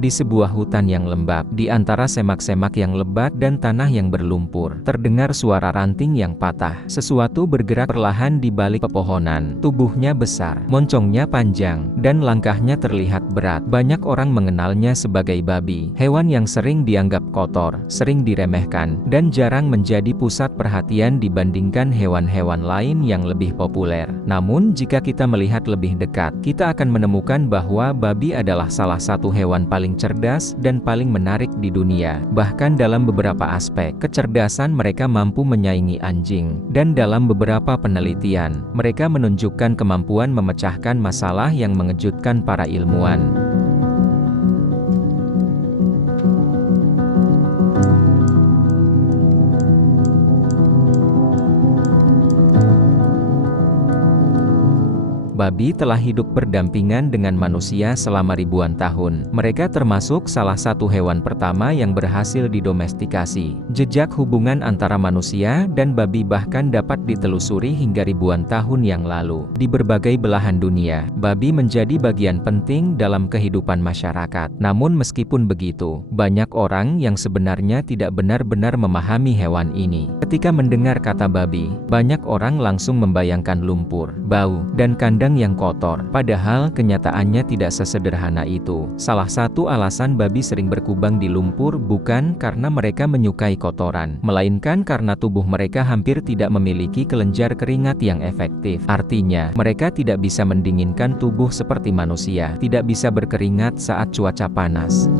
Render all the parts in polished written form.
Di sebuah hutan yang lembab, di antara semak-semak yang lebat dan tanah yang berlumpur, terdengar suara ranting yang patah. Sesuatu bergerak perlahan di balik pepohonan. Tubuhnya besar, moncongnya panjang, dan langkahnya terlihat berat. Banyak orang mengenalnya sebagai babi, hewan yang sering dianggap kotor, sering diremehkan, dan jarang menjadi pusat perhatian dibandingkan hewan-hewan lain yang lebih populer. Namun, jika kita melihat lebih dekat, kita akan menemukan bahwa babi adalah salah satu hewan paling cerdas dan paling menarik di dunia. Bahkan dalam beberapa aspek, kecerdasan mereka mampu menyaingi anjing. Dan dalam beberapa penelitian, mereka menunjukkan kemampuan memecahkan masalah yang mengejutkan para ilmuwan. Babi telah hidup berdampingan dengan manusia selama ribuan tahun. Mereka termasuk salah satu hewan pertama yang berhasil didomestikasi. Jejak hubungan antara manusia dan babi bahkan dapat ditelusuri hingga ribuan tahun yang lalu. Di berbagai belahan dunia, babi menjadi bagian penting dalam kehidupan masyarakat. Namun meskipun begitu, banyak orang yang sebenarnya tidak benar-benar memahami hewan ini. Ketika mendengar kata babi, banyak orang langsung membayangkan lumpur, bau, dan kandang yang kotor. Padahal kenyataannya tidak sesederhana itu. Salah satu alasan babi sering berkubang di lumpur bukan karena mereka menyukai kotoran, melainkan karena tubuh mereka hampir tidak memiliki kelenjar keringat yang efektif. Artinya, mereka tidak bisa mendinginkan tubuh seperti manusia, tidak bisa berkeringat saat cuaca panas.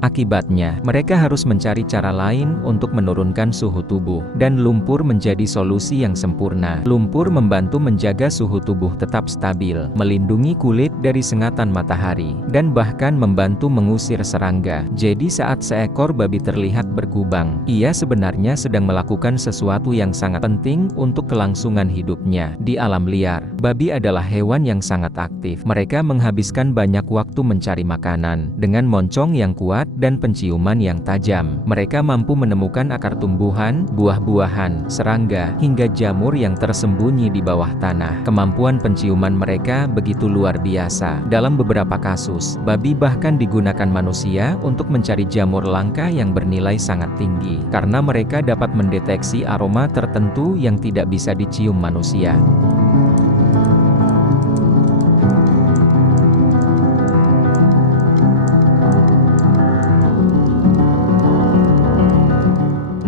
Akibatnya, mereka harus mencari cara lain untuk menurunkan suhu tubuh, dan lumpur menjadi solusi yang sempurna. Lumpur membantu menjaga suhu tubuh tetap stabil, melindungi kulit dari sengatan matahari, dan bahkan membantu mengusir serangga. Jadi saat seekor babi terlihat berkubang, ia sebenarnya sedang melakukan sesuatu yang sangat penting untuk kelangsungan hidupnya. Di alam liar, babi adalah hewan yang sangat aktif. Mereka menghabiskan banyak waktu mencari makanan, dengan moncong yang kuat dan penciuman yang tajam. Mereka mampu menemukan akar tumbuhan, buah-buahan, serangga, hingga jamur yang tersembunyi di bawah tanah. Kemampuan penciuman mereka begitu luar biasa. Dalam beberapa kasus, babi bahkan digunakan manusia untuk mencari jamur langka yang bernilai sangat tinggi, karena mereka dapat mendeteksi aroma tertentu yang tidak bisa dicium manusia.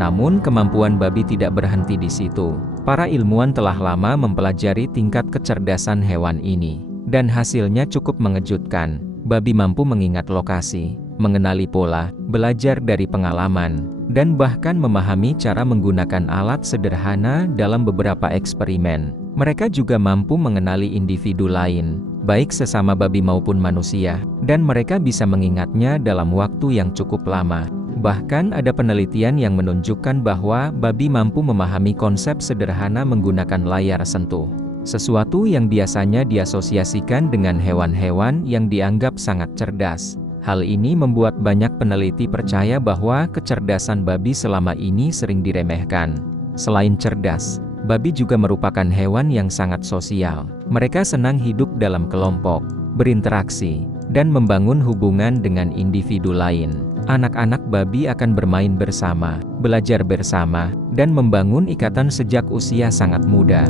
Namun kemampuan babi tidak berhenti di situ. Para ilmuwan telah lama mempelajari tingkat kecerdasan hewan ini, dan hasilnya cukup mengejutkan. Babi mampu mengingat lokasi, mengenali pola, belajar dari pengalaman, dan bahkan memahami cara menggunakan alat sederhana dalam beberapa eksperimen. Mereka juga mampu mengenali individu lain, baik sesama babi maupun manusia, dan mereka bisa mengingatnya dalam waktu yang cukup lama. Bahkan ada penelitian yang menunjukkan bahwa babi mampu memahami konsep sederhana menggunakan layar sentuh. Sesuatu yang biasanya diasosiasikan dengan hewan-hewan yang dianggap sangat cerdas. Hal ini membuat banyak peneliti percaya bahwa kecerdasan babi selama ini sering diremehkan. Selain cerdas, babi juga merupakan hewan yang sangat sosial. Mereka senang hidup dalam kelompok, berinteraksi, dan membangun hubungan dengan individu lain. Anak-anak babi akan bermain bersama, belajar bersama, dan membangun ikatan sejak usia sangat muda.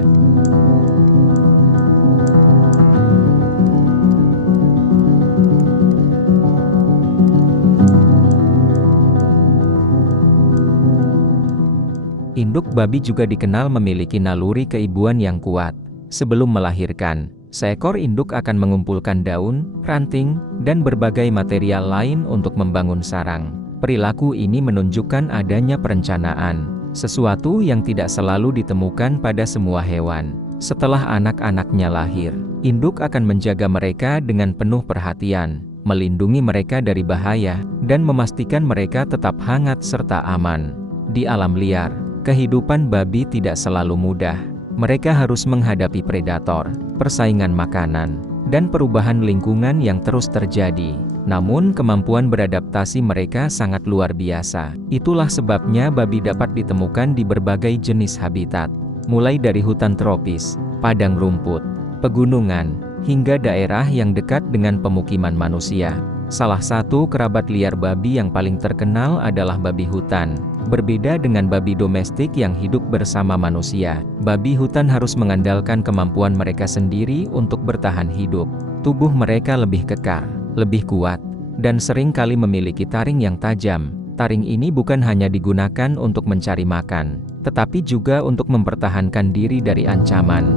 Induk babi juga dikenal memiliki naluri keibuan yang kuat. Sebelum melahirkan, seekor induk akan mengumpulkan daun, ranting, dan berbagai material lain untuk membangun sarang. Perilaku ini menunjukkan adanya perencanaan, sesuatu yang tidak selalu ditemukan pada semua hewan. Setelah anak-anaknya lahir, induk akan menjaga mereka dengan penuh perhatian, melindungi mereka dari bahaya, dan memastikan mereka tetap hangat serta aman. Di alam liar, kehidupan babi tidak selalu mudah. Mereka harus menghadapi predator, persaingan makanan, dan perubahan lingkungan yang terus terjadi. Namun kemampuan beradaptasi mereka sangat luar biasa. Itulah sebabnya babi dapat ditemukan di berbagai jenis habitat, mulai dari hutan tropis, padang rumput, pegunungan, hingga daerah yang dekat dengan pemukiman manusia. Salah satu kerabat liar babi yang paling terkenal adalah babi hutan. Berbeda dengan babi domestik yang hidup bersama manusia, babi hutan harus mengandalkan kemampuan mereka sendiri untuk bertahan hidup. Tubuh mereka lebih kekar, lebih kuat, dan sering kali memiliki taring yang tajam. Taring ini bukan hanya digunakan untuk mencari makan, tetapi juga untuk mempertahankan diri dari ancaman.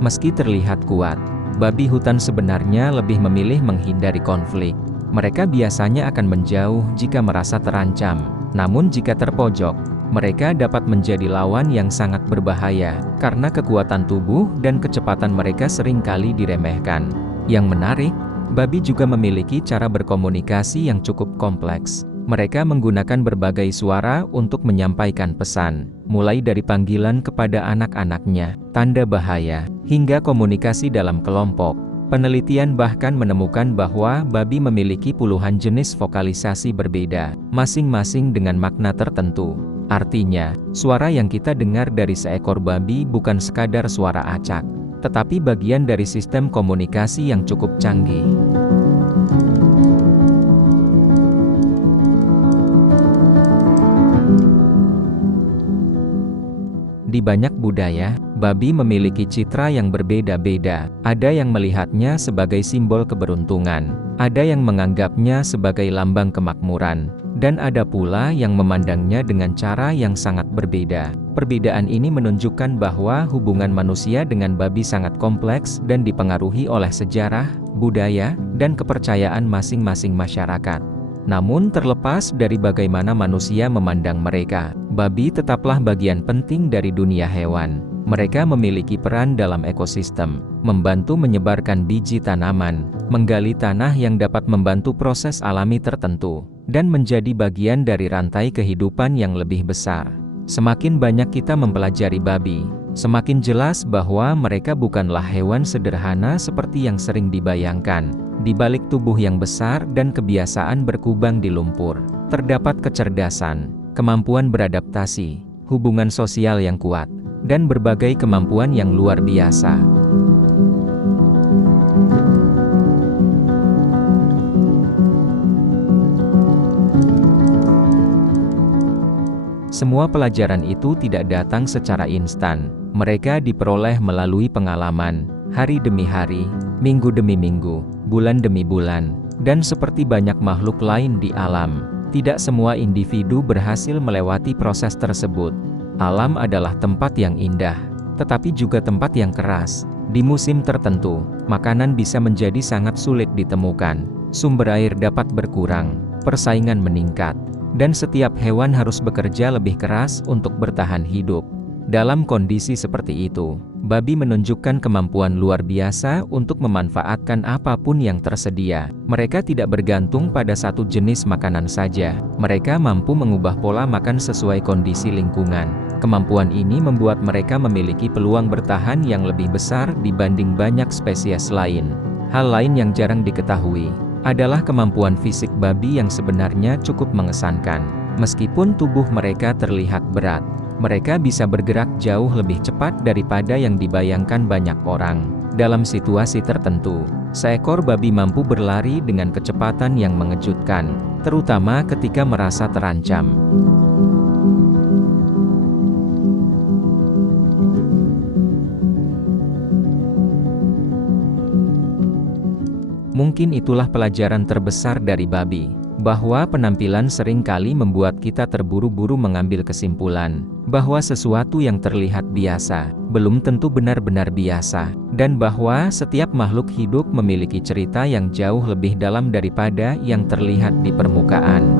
Meski terlihat kuat, babi hutan sebenarnya lebih memilih menghindari konflik. Mereka biasanya akan menjauh jika merasa terancam. Namun jika terpojok, mereka dapat menjadi lawan yang sangat berbahaya, karena kekuatan tubuh dan kecepatan mereka seringkali diremehkan. Yang menarik, babi juga memiliki cara berkomunikasi yang cukup kompleks. Mereka menggunakan berbagai suara untuk menyampaikan pesan, mulai dari panggilan kepada anak-anaknya, tanda bahaya, hingga komunikasi dalam kelompok. Penelitian bahkan menemukan bahwa babi memiliki puluhan jenis vokalisasi berbeda, masing-masing dengan makna tertentu. Artinya, suara yang kita dengar dari seekor babi bukan sekadar suara acak, tetapi bagian dari sistem komunikasi yang cukup canggih. Di banyak budaya, babi memiliki citra yang berbeda-beda. Ada yang melihatnya sebagai simbol keberuntungan, ada yang menganggapnya sebagai lambang kemakmuran, dan ada pula yang memandangnya dengan cara yang sangat berbeda. Perbedaan ini menunjukkan bahwa hubungan manusia dengan babi sangat kompleks dan dipengaruhi oleh sejarah, budaya, dan kepercayaan masing-masing masyarakat. Namun terlepas dari bagaimana manusia memandang mereka, babi tetaplah bagian penting dari dunia hewan. Mereka memiliki peran dalam ekosistem, membantu menyebarkan biji tanaman, menggali tanah yang dapat membantu proses alami tertentu, dan menjadi bagian dari rantai kehidupan yang lebih besar. Semakin banyak kita mempelajari babi, semakin jelas bahwa mereka bukanlah hewan sederhana seperti yang sering dibayangkan. Di balik tubuh yang besar dan kebiasaan berkubang di lumpur, terdapat kecerdasan, kemampuan beradaptasi, hubungan sosial yang kuat, dan berbagai kemampuan yang luar biasa. Semua pelajaran itu tidak datang secara instan. Mereka diperoleh melalui pengalaman, hari demi hari, minggu demi minggu, bulan demi bulan, dan seperti banyak makhluk lain di alam, tidak semua individu berhasil melewati proses tersebut. Alam adalah tempat yang indah, tetapi juga tempat yang keras. Di musim tertentu, makanan bisa menjadi sangat sulit ditemukan, sumber air dapat berkurang, persaingan meningkat, dan setiap hewan harus bekerja lebih keras untuk bertahan hidup. Dalam kondisi seperti itu, babi menunjukkan kemampuan luar biasa untuk memanfaatkan apapun yang tersedia. Mereka tidak bergantung pada satu jenis makanan saja. Mereka mampu mengubah pola makan sesuai kondisi lingkungan. Kemampuan ini membuat mereka memiliki peluang bertahan yang lebih besar dibanding banyak spesies lain. Hal lain yang jarang diketahui adalah kemampuan fisik babi yang sebenarnya cukup mengesankan. Meskipun tubuh mereka terlihat berat, mereka bisa bergerak jauh lebih cepat daripada yang dibayangkan banyak orang. Dalam situasi tertentu, seekor babi mampu berlari dengan kecepatan yang mengejutkan, terutama ketika merasa terancam. Mungkin itulah pelajaran terbesar dari babi, bahwa penampilan sering kali membuat kita terburu-buru mengambil kesimpulan, bahwa sesuatu yang terlihat biasa, belum tentu benar-benar biasa, dan bahwa setiap makhluk hidup memiliki cerita yang jauh lebih dalam daripada yang terlihat di permukaan.